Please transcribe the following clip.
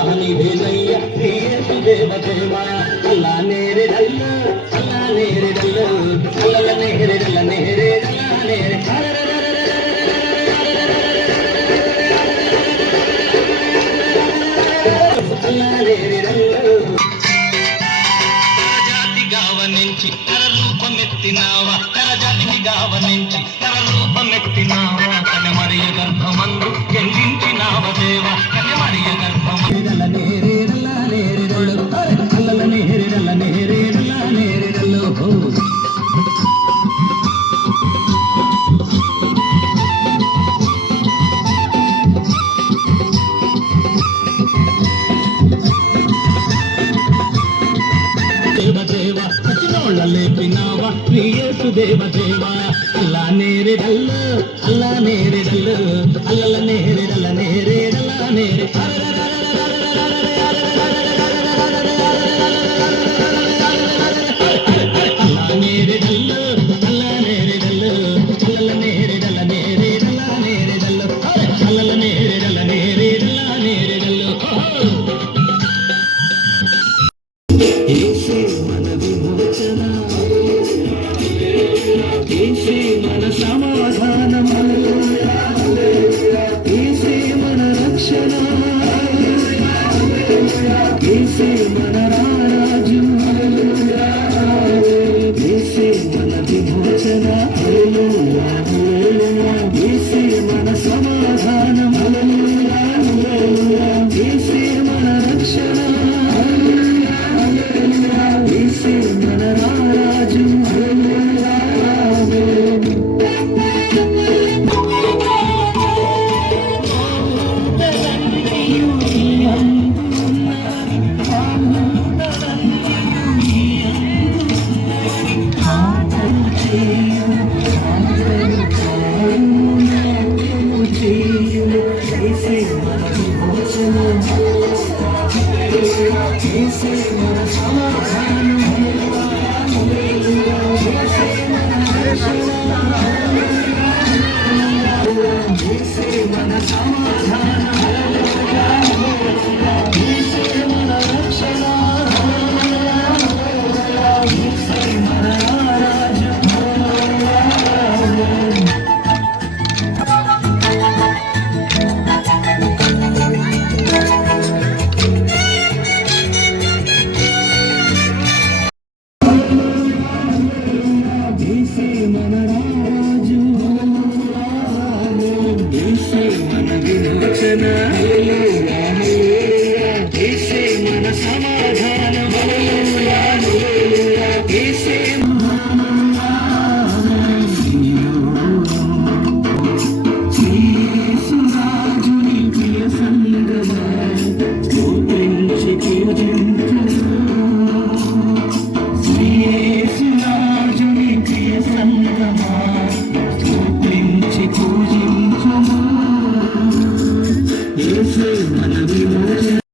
దాని నీవేనయ్య యేసు దేవ దేవ అల్లా నేరే డల్ల అల్లా నేరే డల్ల అల్లల గావనించి కర రూపమెత్తినావా కరజాతిని గావనించి గర్భమందు జన్మించినావ దేవా? లేపినావా నీ యేసు దేవ దేవ అల్లా నేరేడల్ల అల్లా నేరేడల్ల అల్లల నేరేడల్ల నేరేడల్ల నేరే Give Seni çalar.